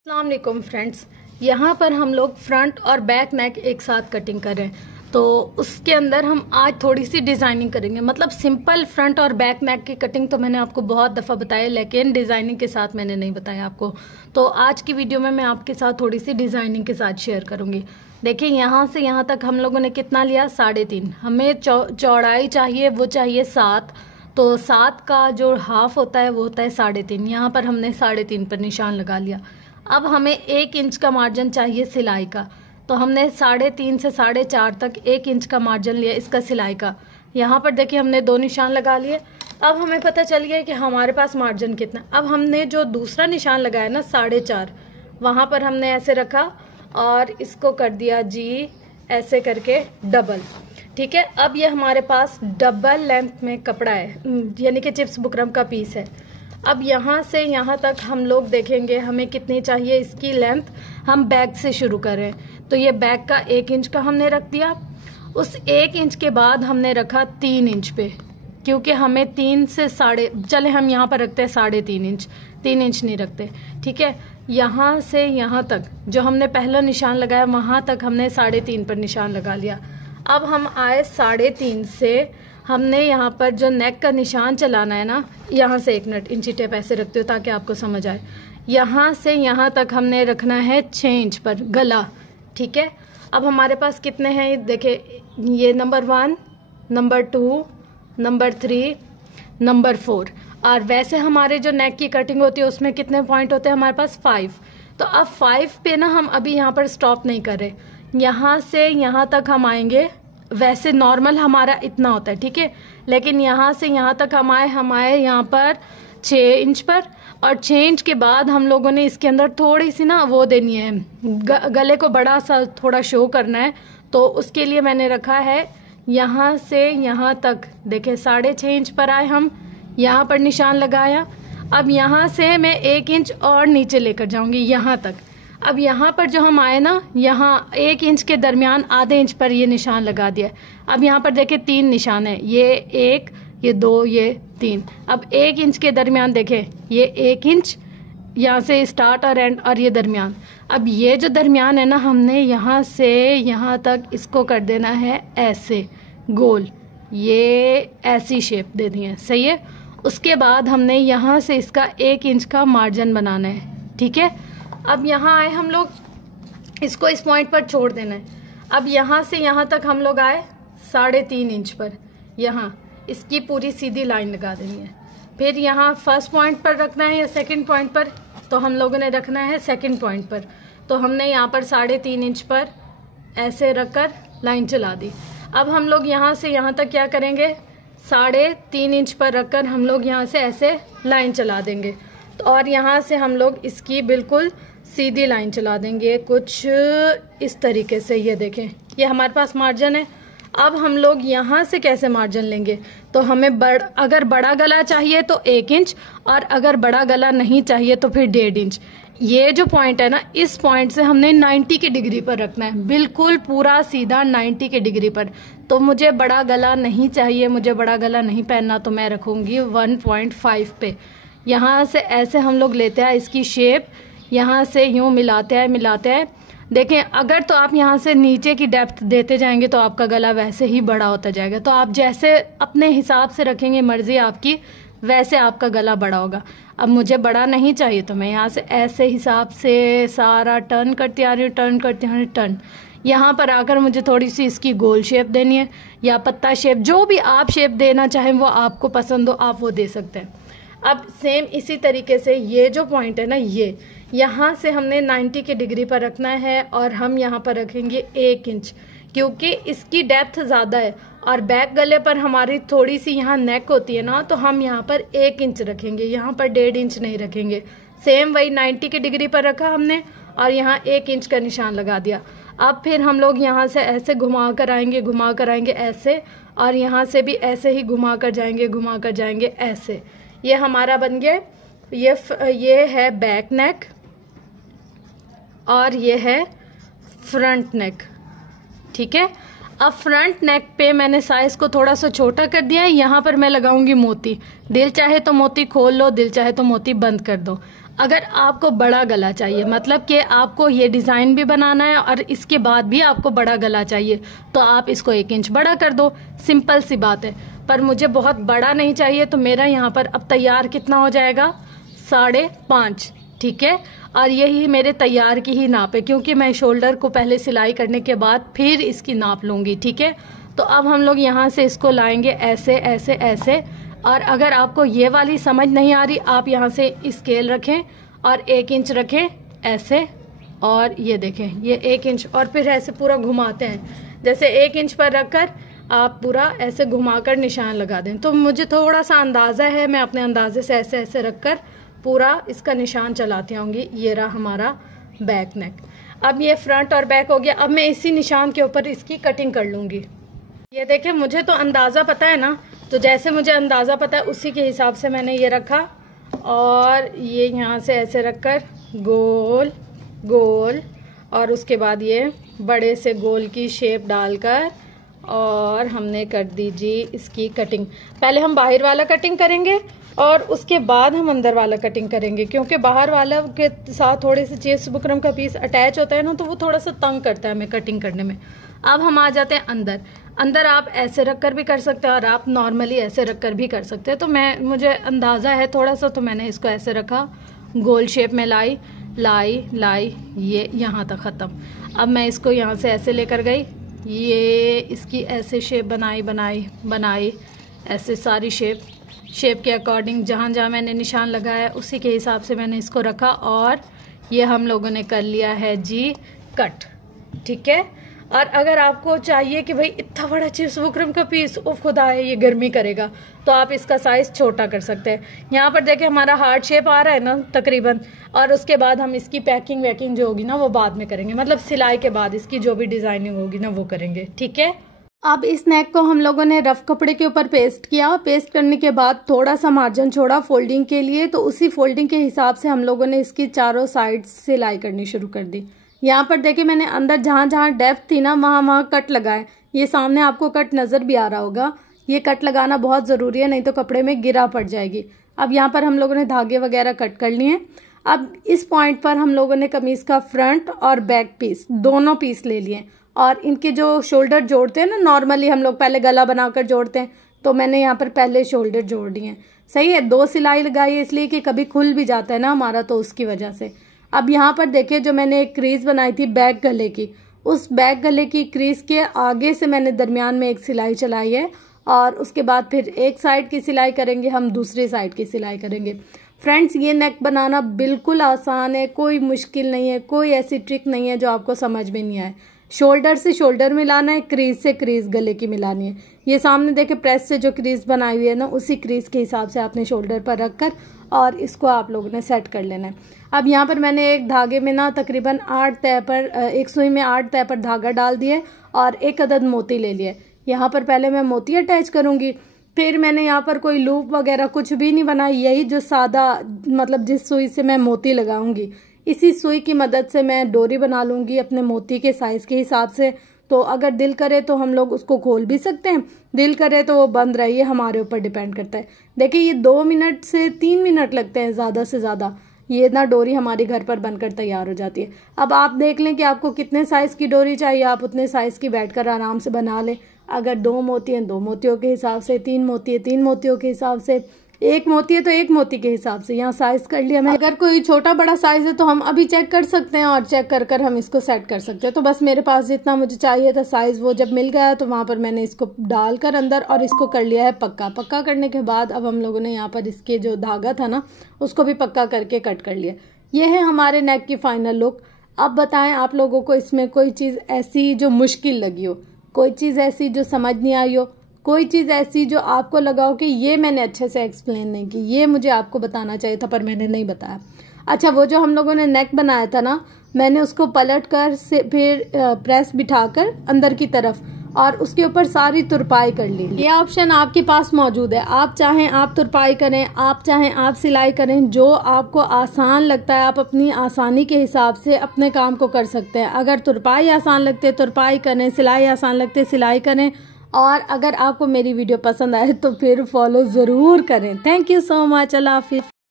अस्सलाम वालेकुम फ्रेंड्स। यहाँ पर हम लोग फ्रंट और बैक नेक एक साथ कटिंग कर रहे हैं, तो उसके अंदर हम आज थोड़ी सी डिज़ाइनिंग करेंगे। मतलब सिंपल फ्रंट और बैक नेक की कटिंग तो मैंने आपको बहुत दफ़ा बताया, लेकिन डिज़ाइनिंग के साथ मैंने नहीं बताया आपको। तो आज की वीडियो में मैं आपके साथ थोड़ी सी डिज़ाइनिंग के साथ शेयर करूँगी। देखिए, यहाँ से यहाँ तक हम लोगों ने कितना लिया, 3.5। हमें चौड़ाई चाहिए, वो चाहिए 7। तो 7 का जो हाफ होता है वो होता है 3.5। यहाँ पर हमने 3.5 पर निशान लगा लिया। अब हमें 1 इंच का मार्जिन चाहिए सिलाई का, तो हमने 3.5 से 4.5 तक 1 इंच का मार्जिन लिया इसका सिलाई का। यहाँ पर देखिए हमने 2 निशान लगा लिए। अब हमें पता चल गया कि हमारे पास मार्जिन कितना। अब हमने जो दूसरा निशान लगाया ना 4.5, वहाँ पर हमने ऐसे रखा और इसको कर दिया जी ऐसे करके डबल। ठीक है, अब ये हमारे पास डबल लेंथ में कपड़ा है, यानी कि चिप्स बुकरम का पीस है। अब यहाँ से यहाँ तक हम लोग देखेंगे हमें कितनी चाहिए इसकी लेंथ। हम बैक से शुरू करें तो ये बैक का 1 इंच का हमने रख दिया। उस 1 इंच के बाद हमने रखा 3 इंच पे, क्योंकि हमें 3 से चले हम यहाँ पर रखते हैं 3.5 इंच, 3 इंच नहीं रखते। ठीक है, यहाँ से यहाँ तक जो हमने पहला निशान लगाया वहाँ तक हमने 3.5 पर निशान लगा लिया। अब हम आए 3.5 से हमने यहाँ पर जो नेक का निशान चलाना है ना, यहाँ से 1 मिनट इंची टेप ऐसे रखते हो ताकि आपको समझ आए। यहाँ से यहाँ तक हमने रखना है 6 इंच पर गला। ठीक है, अब हमारे पास कितने हैं देखिए, ये नंबर 1, नंबर 2, नंबर 3, नंबर 4। और वैसे हमारे जो नेक की कटिंग होती है उसमें कितने पॉइंट होते हैं हमारे पास, 5। तो अब 5 पे ना हम अभी यहाँ पर स्टॉप नहीं कर रहे, यहाँ से यहाँ तक हम आएंगे। वैसे नॉर्मल हमारा इतना होता है, ठीक है, लेकिन यहाँ से यहाँ तक हम आए यहाँ पर 6 इंच पर। और 6 इंच के बाद हम लोगों ने इसके अंदर थोड़ी सी ना वो देनी है, गले को बड़ा सा थोड़ा शो करना है, तो उसके लिए मैंने रखा है यहाँ से यहाँ तक। देखे 6.5 इंच पर आए हम, यहाँ पर निशान लगाया। अब यहाँ से मैं 1 इंच और नीचे लेकर जाऊंगी यहाँ तक। अब यहाँ पर जो हम आए ना, यहाँ 1 इंच के दरमियान आधे इंच पर ये निशान लगा दिया। अब यहाँ पर देखे 3 निशान है, ये 1, ये 2, ये 3। अब 1 इंच के दरमियान देखे ये 1 इंच, यहाँ से स्टार्ट और एंड, और ये दरमियान। अब ये जो दरमियान है ना, हमने यहाँ से यहाँ तक इसको कर देना है ऐसे गोल, ये ऐसी शेप दे दी है, सही है। उसके बाद हमने यहाँ से इसका 1 इंच का मार्जिन बनाना है। ठीक है, अब यहाँ आए हम लोग, इसको इस पॉइंट पर छोड़ देना है। अब यहाँ से यहाँ तक हम लोग आए 3.5 इंच पर, यहाँ इसकी पूरी सीधी लाइन लगा देनी है। फिर यहाँ फर्स्ट पॉइंट पर रखना है या सेकंड पॉइंट पर, तो हम लोगों ने रखना है सेकंड पॉइंट पर। तो हमने यहाँ पर 3.5 इंच पर ऐसे रखकर लाइन चला दी। अब हम लोग यहाँ से यहाँ तक क्या करेंगे, 3.5 इंच पर रखकर हम लोग यहाँ से ऐसे लाइन चला देंगे। तो और यहाँ से हम लोग इसकी बिल्कुल सीधी लाइन चला देंगे कुछ इस तरीके से। ये देखें, ये हमारे पास मार्जिन है। अब हम लोग यहाँ से कैसे मार्जिन लेंगे, तो हमें अगर बड़ा गला चाहिए तो 1 इंच, और अगर बड़ा गला नहीं चाहिए तो फिर 1.5 इंच। ये जो पॉइंट है ना, इस पॉइंट से हमने 90 की डिग्री पर रखना है, बिल्कुल पूरा सीधा 90 की डिग्री पर। तो मुझे बड़ा गला नहीं चाहिए, मुझे बड़ा गला नहीं पहनना, तो मैं रखूंगी 1.5 पे। यहाँ से ऐसे हम लोग लेते हैं इसकी शेप, यहाँ से यूं मिलाते हैं। देखें, अगर तो आप यहाँ से नीचे की डेप्थ देते जाएंगे तो आपका गला वैसे ही बड़ा होता जाएगा। तो आप जैसे अपने हिसाब से रखेंगे, मर्जी आपकी, वैसे आपका गला बड़ा होगा। अब मुझे बड़ा नहीं चाहिए तो मैं यहाँ से ऐसे हिसाब से सारा टर्न करती आ रही हूँ, टर्न। यहाँ पर आकर मुझे थोड़ी सी इसकी गोल शेप देनी है या पत्ता शेप, जो भी आप शेप देना चाहें वो आपको पसंद हो आप वो दे सकते हैं। अब सेम इसी तरीके से ये जो पॉइंट है ना, ये यहाँ से हमने 90 की डिग्री पर रखना है, और हम यहाँ पर रखेंगे 1 इंच, क्योंकि इसकी डेप्थ ज़्यादा है। और बैक गले पर हमारी थोड़ी सी यहाँ नेक होती है ना, तो हम यहाँ पर 1 इंच रखेंगे, यहाँ पर 1.5 इंच नहीं रखेंगे। सेम वही 90 की डिग्री पर रखा हमने और यहाँ 1 इंच का निशान लगा दिया। अब फिर हम लोग यहाँ से ऐसे घुमा कर आएंगे ऐसे, और यहाँ से भी ऐसे ही घुमा कर जाएंगे ऐसे। ये हमारा बन गया, ये है बैक नेक और ये है फ्रंट नेक। ठीक है, अब फ्रंट नेक पे मैंने साइज को थोड़ा सा छोटा कर दिया है। यहाँ पर मैं लगाऊंगी मोती, दिल चाहे तो मोती खोल लो, दिल चाहे तो मोती बंद कर दो। अगर आपको बड़ा गला चाहिए, मतलब कि आपको ये डिज़ाइन भी बनाना है और इसके बाद भी आपको बड़ा गला चाहिए, तो आप इसको 1 इंच बड़ा कर दो, सिंपल सी बात है। पर मुझे बहुत बड़ा नहीं चाहिए, तो मेरा यहाँ पर अब तैयार कितना हो जाएगा, 5.5, ठीक है। और यही मेरे तैयार की ही नाप है, क्योंकि मैं शोल्डर को पहले सिलाई करने के बाद फिर इसकी नाप लूँगी, ठीक है। तो अब हम लोग यहाँ से इसको लाएंगे ऐसे ऐसे ऐसे। और अगर आपको ये वाली समझ नहीं आ रही, आप यहाँ से स्केल रखें और 1 इंच रखें ऐसे, और ये देखें ये 1 इंच, और फिर ऐसे पूरा घुमाते हैं। जैसे 1 इंच पर रखकर आप पूरा ऐसे घुमाकर निशान लगा दें। तो मुझे थोड़ा सा अंदाज़ा है, मैं अपने अंदाजे से ऐसे ऐसे रखकर पूरा इसका निशान चलाती आऊँगी। ये रहा हमारा बैक नेक। अब ये फ्रंट और बैक हो गया। अब मैं इसी निशान के ऊपर इसकी कटिंग कर लूँगी। ये देखें, मुझे तो अंदाज़ा पता है ना, तो जैसे मुझे अंदाज़ा पता है उसी के हिसाब से मैंने ये रखा, और ये यहाँ से ऐसे रखकर गोल गोल, और उसके बाद ये बड़े से गोल की शेप डालकर और हमने कर दी जी इसकी कटिंग। पहले हम बाहर वाला कटिंग करेंगे और उसके बाद हम अंदर वाला कटिंग करेंगे, क्योंकि बाहर वाला के साथ थोड़े से चेस्ट बुकरम का पीस अटैच होता है ना, तो वो थोड़ा सा तंग करता है हमें कटिंग करने में। अब हम आ जाते हैं अंदर। अंदर आप ऐसे रखकर भी कर सकते हैं और आप नॉर्मली ऐसे रखकर भी कर सकते हैं। तो मुझे अंदाज़ा है थोड़ा सा, तो मैंने इसको ऐसे रखा, गोल शेप में लाई लाई लाई, ये यहाँ तक ख़त्म। अब मैं इसको यहाँ से ऐसे लेकर गई, ये इसकी ऐसे शेप बनाई बनाई बनाई, ऐसे सारी शेप के अकॉर्डिंग जहाँ जहाँ मैंने निशान लगाया उसी के हिसाब से मैंने इसको रखा, और ये हम लोगों ने कर लिया है जी कट, ठीक है। और अगर आपको चाहिए कि भाई इतना बड़ा चेस्ट बुकरम का पीस, उफ खुदा है ये गर्मी करेगा, तो आप इसका साइज छोटा कर सकते हैं। यहाँ पर देखिए हमारा हार्ट शेप आ रहा है ना तकरीबन, और उसके बाद हम इसकी पैकिंग वैकिंग जो होगी ना वो बाद में करेंगे, मतलब सिलाई के बाद इसकी जो भी डिजाइनिंग होगी ना वो करेंगे, ठीक है। अब इस नेक को हम लोगों ने रफ कपड़े के ऊपर पेस्ट किया। पेस्ट करने के बाद थोड़ा सा मार्जिन छोड़ा फोल्डिंग के लिए, तो उसी फोल्डिंग के हिसाब से हम लोगों ने इसकी चारों साइड सिलाई करनी शुरू कर दी। यहाँ पर देखिए मैंने अंदर जहाँ जहाँ डेप्थ थी ना वहाँ वहाँ कट लगाए। ये सामने आपको कट नज़र भी आ रहा होगा। ये कट लगाना बहुत ज़रूरी है, नहीं तो कपड़े में गिरा पड़ जाएगी। अब यहाँ पर हम लोगों ने धागे वगैरह कट कर लिए हैं। अब इस पॉइंट पर हम लोगों ने कमीज़ का फ्रंट और बैक पीस दोनों पीस ले लिए, और इनके जो शोल्डर जोड़ते हैं ना, नॉर्मली हम लोग पहले गला बनाकर जोड़ते हैं, तो मैंने यहाँ पर पहले शोल्डर जोड़ दिए हैं। सही है, 2 सिलाई लगाई है इसलिए कि कभी खुल भी जाता है ना हमारा, तो उसकी वजह से। अब यहाँ पर देखिए जो मैंने एक क्रीज बनाई थी बैक गले की, उस बैक गले की क्रीज के आगे से मैंने दरमियान में एक सिलाई चलाई है, और उसके बाद फिर एक साइड की सिलाई करेंगे, हम दूसरी साइड की सिलाई करेंगे। फ्रेंड्स, ये नेक बनाना बिल्कुल आसान है, कोई मुश्किल नहीं है, कोई ऐसी ट्रिक नहीं है जो आपको समझ में नहीं आए। शोल्डर से शोल्डर मिलाना है, क्रीज से क्रीज गले की मिलानी है। ये सामने देखे प्रेस से जो क्रीज बनाई हुई है ना, उसी क्रीज के हिसाब से आपने शोल्डर पर रखकर और इसको आप लोगों ने सेट कर लेना है। अब यहाँ पर मैंने एक धागे में ना तकरीबन 8 तय पर, एक सुई में 8 तय पर धागा डाल दिए और 1 अदद मोती ले लिए। यहाँ पर पहले मैं मोती अटैच करूँगी, फिर मैंने यहाँ पर कोई लूप वगैरह कुछ भी नहीं बनाई, यही जो सादा मतलब जिस सुई से मैं मोती लगाऊंगी इसी सुई की मदद से मैं डोरी बना लूँगी अपने मोती के साइज़ के हिसाब से। तो अगर दिल करे तो हम लोग उसको खोल भी सकते हैं, दिल करे तो वो बंद रहे, ये हमारे ऊपर डिपेंड करता है। देखिए ये 2 मिनट से 3 मिनट लगते हैं ज़्यादा से ज़्यादा, ये ना डोरी हमारी घर पर बनकर तैयार हो जाती है। अब आप देख लें कि आपको कितने साइज़ की डोरी चाहिए, आप उतने साइज़ की बैठकर आराम से बना लें। अगर 2 मोती हैं 2 मोतियों के हिसाब से, 3 मोती है 3 मोतियों के हिसाब से, 1 मोती है तो 1 मोती के हिसाब से यहाँ साइज कर लिया मैं। अगर कोई छोटा बड़ा साइज है तो हम अभी चेक कर सकते हैं और चेक कर कर हम इसको सेट कर सकते हैं। तो बस मेरे पास जितना मुझे चाहिए था साइज वो जब मिल गया तो वहाँ पर मैंने इसको डालकर अंदर और इसको कर लिया है पक्का। पक्का करने के बाद अब हम लोगों ने यहाँ पर इसके जो धागा था ना उसको भी पक्का करके कट कर लिया। ये है हमारे नेक की फाइनल लुक। अब बताएं आप लोगों को इसमें कोई चीज़ ऐसी जो मुश्किल लगी हो, कोई चीज़ ऐसी जो समझ नहीं आई हो, कोई चीज़ ऐसी जो आपको लगा हो कि ये मैंने अच्छे से एक्सप्लेन नहीं की, ये मुझे आपको बताना चाहिए था पर मैंने नहीं बताया। अच्छा, वो जो हम लोगों ने नेक बनाया था ना, मैंने उसको पलट कर से फिर प्रेस बिठाकर अंदर की तरफ और उसके ऊपर सारी तुरपाई कर ली। ये ऑप्शन आपके पास मौजूद है, आप चाहें आप तुरपाई करें, आप चाहें आप सिलाई करें, जो आपको आसान लगता है आप अपनी आसानी के हिसाब से अपने काम को कर सकते हैं। अगर तुरपाई आसान लगती है तुरपाई करें, सिलाई आसान लगती है सिलाई करें। और अगर आपको मेरी वीडियो पसंद आए तो फिर फॉलो ज़रूर करें। Thank you so much. अल्लाह हाफिज़।